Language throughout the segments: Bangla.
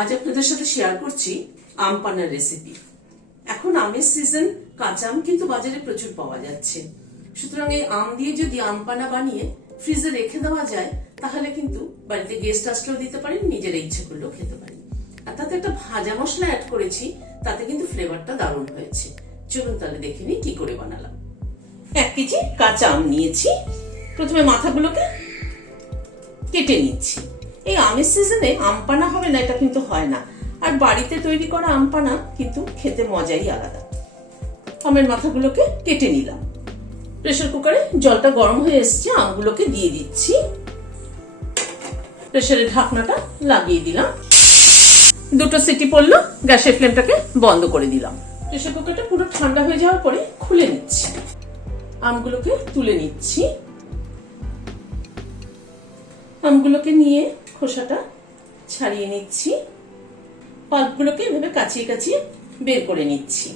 আজ আপনাদের সাথে শেয়ার করছি আম পানার রেসিপি। এখন আমের সিজন, কাঁচা আম কিন্তু বাজারে প্রচুর পাওয়া যাচ্ছে। সুতরাং এই আম দিয়ে যদি আম পানা বানিয়ে ফ্রিজে রেখে দেওয়া যায় তাহলে কিন্তু বাড়িতে গেস্ট আসলেও দিতে পারেন, নিজেরা ইচ্ছে করলেও খেতে পারেন। আর তাতে একটা ভাজা মশলা অ্যাড করেছি, তাতে কিন্তু ফ্লেভারটা দারুণ হয়েছে। চলুন তাহলে দেখে নিই কি করে বানালাম। 1 কেজি কাঁচা আম নিয়েছি। প্রথমে মাথাগুলোকে কেটে নিচ্ছি। এই আমের সিজনে আম পানা হবে না এটা কিন্তু হয় না, আর বাড়িতে তৈরি করা আম পানা কিন্তু খেতে মজাই আলাদা। আমের মাথাগুলোকে কেটে নিলাম। প্রেসার কুকারে জলটা গরম হয়ে এসছে, আমগুলোকে দিয়ে দিচ্ছি। প্রেসারের ঢাকনাটা লাগিয়ে দিলাম। 2টো সিটি পড়লো, গ্যাসের ফ্লেমটাকে বন্ধ করে দিলাম। প্রেসার কুকারটা পুরো ঠান্ডা হয়ে যাওয়ার পরে খুলে নিচ্ছি। আমগুলোকে তুলে নিচ্ছি। আমগুলোকে নিয়ে খোসাটা ছাড়িয়ে নিচ্ছি। পাল্পগুলোকে এভাবে কাচিয়ে কাচিয়ে বের করে নিচ্ছি।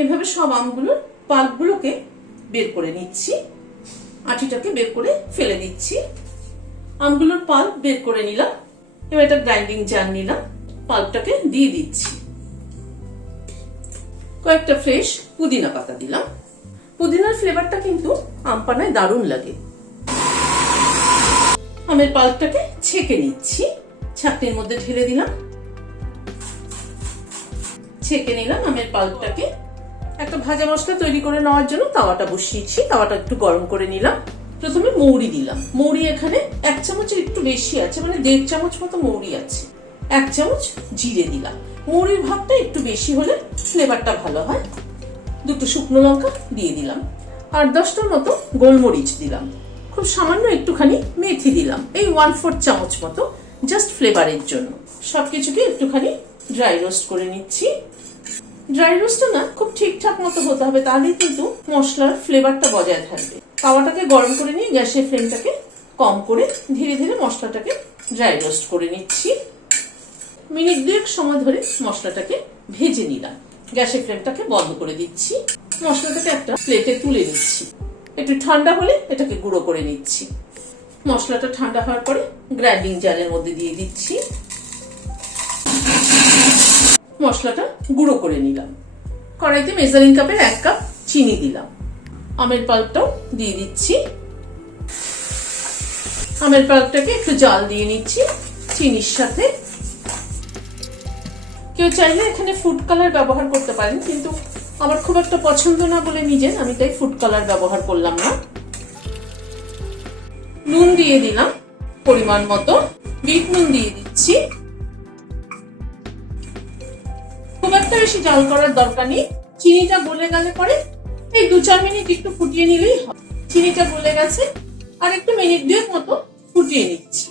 এভাবে সব আমগুলোর পাল্পগুলোকে বের করে নিচ্ছি। আটিটাকে বের করে ফেলে দিচ্ছি। আমগুলোর পাল্প বের করে নিলাম। এবার একটা গ্রাইন্ডিং জার নিলাম, পাল্পটাকে দিয়ে দিচ্ছি। কয়েকটা ফ্রেশ পুদিনা পাতা দিলাম। পুদিনার ফ্লেভারটা কিন্তু আম পানায় দারুণ লাগে। আমের পাল্পটাকে ছেঁকে নিচ্ছি। ছাঁকনির মধ্যে ঢেলে দিলাম। ছেঁকে নিলাম আমের পাল্পটাকে। একটা ভাজা মশলা তৈরি করে নেওয়ার জন্য তাওয়াটা বসিয়েছি। তাওয়াটা একটু গরম করে নিলাম। প্রথমে মৌরি দিলাম। মৌরি এখানে 1 চামচের একটু বেশি আছে, মানে 1.5 চামচ মতো মৌরি আছে। 1 চামচ জিরে দিলাম। মৌরির ভাগটা একটু বেশি হলে ফ্লেভারটা ভালো হয়। 2টো শুকনো লঙ্কা দিয়ে দিলাম। 8-10টার মতো গোলমরিচ দিলাম। খুব সামান্য একটুখানি মেথি দিলাম, এই 1/4 চামচ মতো, জাস্ট ফ্লেভারের জন্য। সবকিছুকে একটুখানি ড্রাই রোস্ট করে নিচ্ছি। ড্রাই রোস্টটা না খুব ঠিকঠাক মতো হতে হবে, তাহলেই কিন্তু মশলার ফ্লেভারটা বজায় থাকবে। তাওয়াটাকে গরম করে নিয়ে গ্যাসের ফ্লেমটাকে কম করে ধীরে ধীরে মশলাটাকে ড্রাই রোস্ট করে নিচ্ছি। মিনিট 2 সময় ধরে মশলাটাকে ভেজে নিলাম। গ্যাসের ফ্লেমটাকে বন্ধ করে দিচ্ছি। মশলাটাকে একটা প্লেটে তুলে নিচ্ছি। একটু ঠান্ডা হলে এটাকে গুঁড়ো করে নিচ্ছি। মশলাটা ঠান্ডা হওয়ার পরে গ্রাইন্ডিং জারের মধ্যে দিয়ে দিচ্ছি। মশলাটা গুঁড়ো করে নিলাম। কড়াইতে মেজারিং কাপের 1 কাপ চিনি দিলাম। আমের পাল্পটাও দিয়ে দিচ্ছি। আমের পাল্পটাকে একটু জাল দিয়ে নিচ্ছি চিনির সাথে। কেউ চাইলে এখানে ফুড কালার ব্যবহার করতে পারেন, কিন্তু আমার খুব একটা পছন্দ না বলে আমি তাই ফুড কালার ব্যবহার করলাম না। নুন দিয়ে দিলাম পরিমাণ মতো। বিট নুন দিয়ে দিচ্ছি। খুব একটা বেশি জাল করার দরকার নেই। চিনিটা গলে গেলে পরে এই 2-4 মিনিট একটু ফুটিয়ে নিলেই হবে। চিনিটা গলে গেছে, আর একটু মিনিট 2 মতো ফুটিয়ে নিচ্ছি।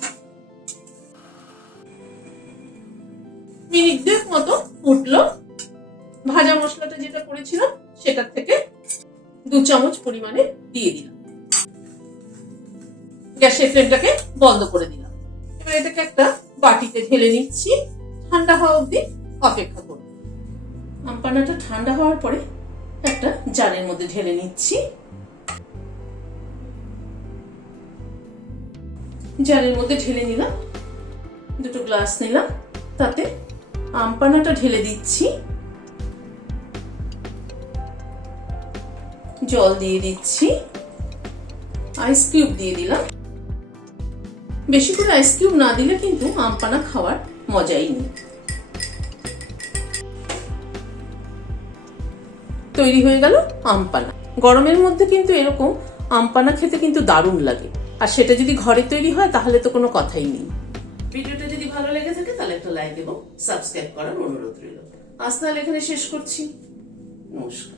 মিনিট 2 মতো ফুটলো। ভাজা মশলাটা যেটা করেছিলাম সেটার থেকে 2 চামচ পরিমাণে দিয়ে দিলাম। গ্যাসের ফ্লেমটাকে বন্ধ করে দিলাম। এবার এটাকে একটা বাটিতে ঢেলে নিচ্ছি। ঠান্ডা হওয়া অবধি অপেক্ষা করব। আম পানাটা ঠান্ডা হওয়ার পরে একটা জারের মধ্যে ঢেলে নিচ্ছি। জারের মধ্যে ঢেলে নিলাম। 2টো গ্লাস নিলাম, তাতে আম পানাটা ঢেলে দিচ্ছি। জল দিয়ে দিচ্ছি। আইস কিউব দিয়ে দিলাম। বেশি করে আইস কিউব না দিলে কিন্তু আম পানা খাওয়ার মজাই নেই। তৈরি হয়ে গেল আম পানা। গরমের মধ্যে কিন্তু এরকম আম পানা খেতে কিন্তু দারুণ লাগে, আর সেটা যদি ঘরে তৈরি হয় তাহলে তো কোনো কথাই নেই। ভিডিওটা যদি ভালো লেগে থাকে তাহলে একটা লাইক এবং সাবস্ক্রাইব করার অনুরোধ রইল। আজ তাহলে এখানে শেষ করছি। নমস্কার।